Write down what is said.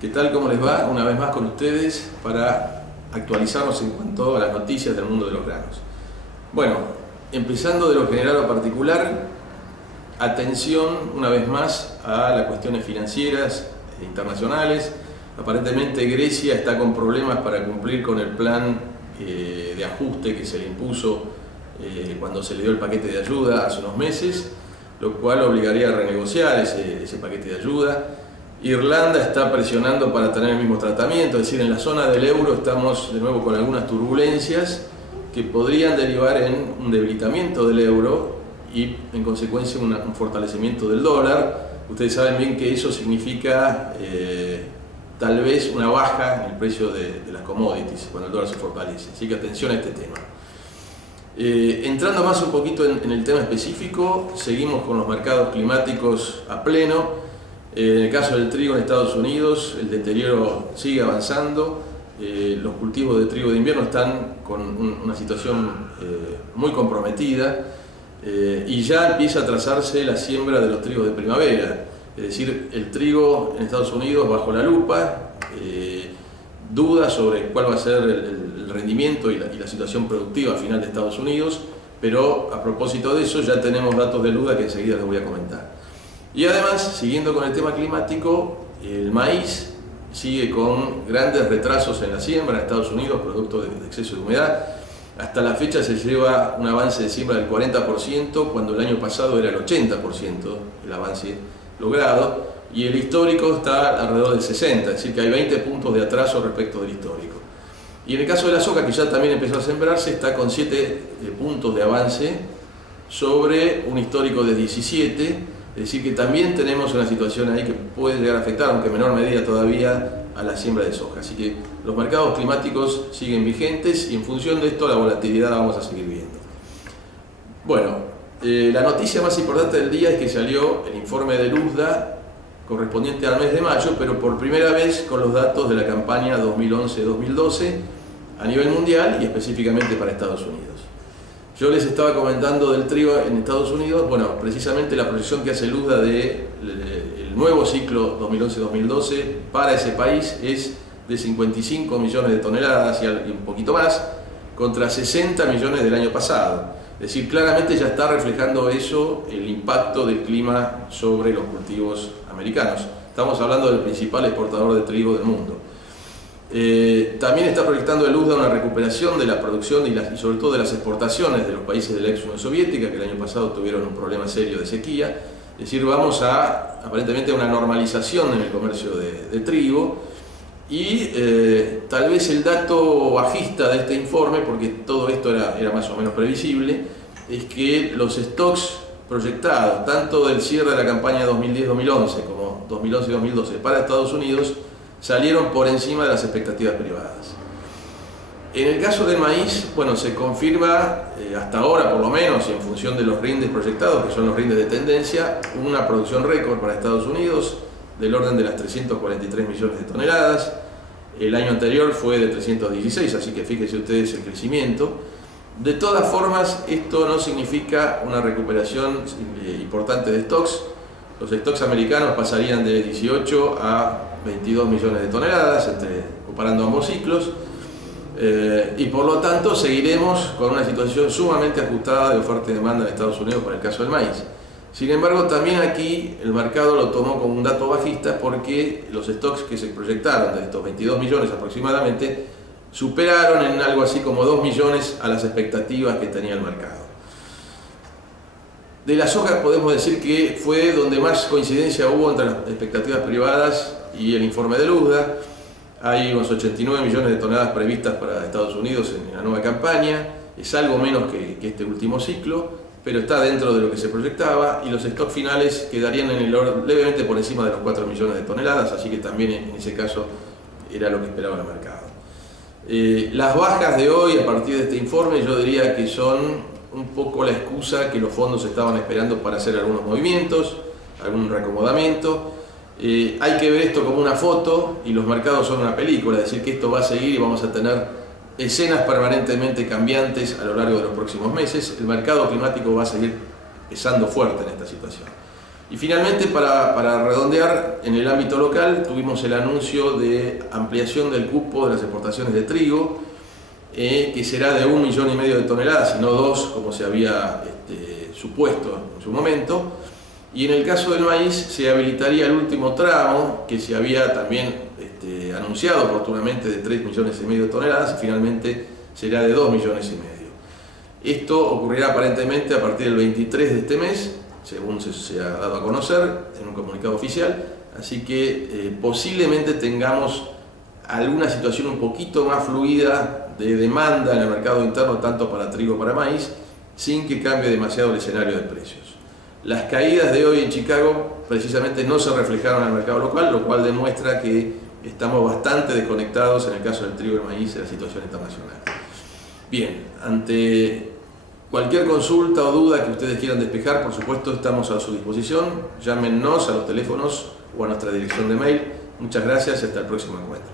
¿Qué tal? ¿Cómo les va? Una vez más con ustedes para actualizarnos en cuanto a las noticias del mundo de los granos. Bueno, empezando de lo general a lo particular, atención una vez más a las cuestiones financieras internacionales. Aparentemente Grecia está con problemas para cumplir con el plan de ajuste que se le impuso cuando se le dio el paquete de ayuda hace unos meses, lo cual obligaría a renegociar ese paquete de ayuda. Irlanda está presionando para tener el mismo tratamiento, es decir, en la zona del euro estamos de nuevo con algunas turbulencias que podrían derivar en un debilitamiento del euro y en consecuencia un fortalecimiento del dólar. Ustedes saben bien que eso significa tal vez una baja en el precio de las commodities cuando el dólar se fortalece, así que atención a este tema. Entrando más un poquito en el tema específico, seguimos con los mercados climáticos a pleno. En el caso del trigo en Estados Unidos, el deterioro sigue avanzando. Los cultivos de trigo de invierno están con una situación muy comprometida y ya empieza a trazarse la siembra de los trigos de primavera. Es decir, el trigo en Estados Unidos bajo la lupa, duda sobre cuál va a ser el rendimiento y la situación productiva final de Estados Unidos, pero a propósito de eso ya tenemos datos de Luda que enseguida les voy a comentar. Y además, siguiendo con el tema climático, el maíz sigue con grandes retrasos en la siembra en Estados Unidos, producto de exceso de humedad. Hasta la fecha se lleva un avance de siembra del 40%, cuando el año pasado era el 80% el avance logrado, y el histórico está alrededor del 60%, es decir que hay 20 puntos de atraso respecto del histórico. Y en el caso de la soja, que ya también empezó a sembrarse, está con 7 puntos de avance sobre un histórico de 17. Es decir, que también tenemos una situación ahí que puede llegar a afectar, aunque en menor medida todavía, a la siembra de soja. Así que los mercados climáticos siguen vigentes y en función de esto la volatilidad la vamos a seguir viendo. Bueno, la noticia más importante del día es que salió el informe de Luzda correspondiente al mes de mayo, pero por primera vez con los datos de la campaña 2011-2012 a nivel mundial y específicamente para Estados Unidos. Yo les estaba comentando del trigo en Estados Unidos. Bueno, precisamente la proyección que hace Luzda del nuevo ciclo 2011-2012 para ese país es de 55 millones de toneladas y un poquito más, contra 60 millones del año pasado. Es decir, claramente ya está reflejando eso, el impacto del clima sobre los cultivos americanos. Estamos hablando del principal exportador de trigo del mundo. También está proyectando el Luzda una recuperación de la producción y sobre todo de las exportaciones de los países de la ex Unión Soviética, que el año pasado tuvieron un problema serio de sequía. Es decir, vamos aparentemente a una normalización en el comercio de trigo y tal vez el dato bajista de este informe, porque todo esto era más o menos previsible, es que los stocks proyectados, tanto del cierre de la campaña 2010-2011 como 2011-2012 para Estados Unidos, salieron por encima de las expectativas privadas. En el caso del maíz, bueno, se confirma hasta ahora, por lo menos, y en función de los rindes proyectados, que son los rindes de tendencia, una producción récord para Estados Unidos del orden de las 343 millones de toneladas. El año anterior fue de 316, así que fíjense ustedes el crecimiento. De todas formas, esto no significa una recuperación importante de stocks. Los stocks americanos pasarían de 18 a 22 millones de toneladas, comparando ambos ciclos, y por lo tanto seguiremos con una situación sumamente ajustada de oferta y demanda en Estados Unidos para el caso del maíz. Sin embargo, también aquí el mercado lo tomó como un dato bajista porque los stocks que se proyectaron de estos 22 millones aproximadamente superaron en algo así como 2 millones a las expectativas que tenía el mercado. De la soja podemos decir que fue donde más coincidencia hubo entre las expectativas privadas y el informe de Luzda. Hay unos 89 millones de toneladas previstas para Estados Unidos en la nueva campaña. Es algo menos que este último ciclo, pero está dentro de lo que se proyectaba y los stocks finales quedarían levemente por encima de los 4 millones de toneladas, así que también en ese caso era lo que esperaba el mercado. Las bajas de hoy a partir de este informe yo diría que son un poco la excusa que los fondos estaban esperando para hacer algunos movimientos, algún reacomodamiento. Hay que ver esto como una foto y los mercados son una película, es decir que esto va a seguir y vamos a tener escenas permanentemente cambiantes a lo largo de los próximos meses. El mercado climático va a seguir pesando fuerte en esta situación. Y finalmente, para redondear, en el ámbito local tuvimos el anuncio de ampliación del cupo de las exportaciones de trigo, que será de 1,5 millones de toneladas y no 2 como se había supuesto en su momento. Y en el caso del maíz se habilitaría el último tramo que se había también anunciado oportunamente de 3,5 millones de toneladas y finalmente será de 2,5 millones. Esto ocurrirá aparentemente a partir del 23 de este mes, según se ha dado a conocer en un comunicado oficial, así que posiblemente tengamos alguna situación un poquito más fluida de demanda en el mercado interno, tanto para trigo como para maíz, sin que cambie demasiado el escenario de precios. Las caídas de hoy en Chicago precisamente no se reflejaron en el mercado local, lo cual demuestra que estamos bastante desconectados en el caso del trigo y el maíz de la situación internacional. Bien, ante cualquier consulta o duda que ustedes quieran despejar, por supuesto estamos a su disposición. Llámenos a los teléfonos o a nuestra dirección de mail. Muchas gracias y hasta el próximo encuentro.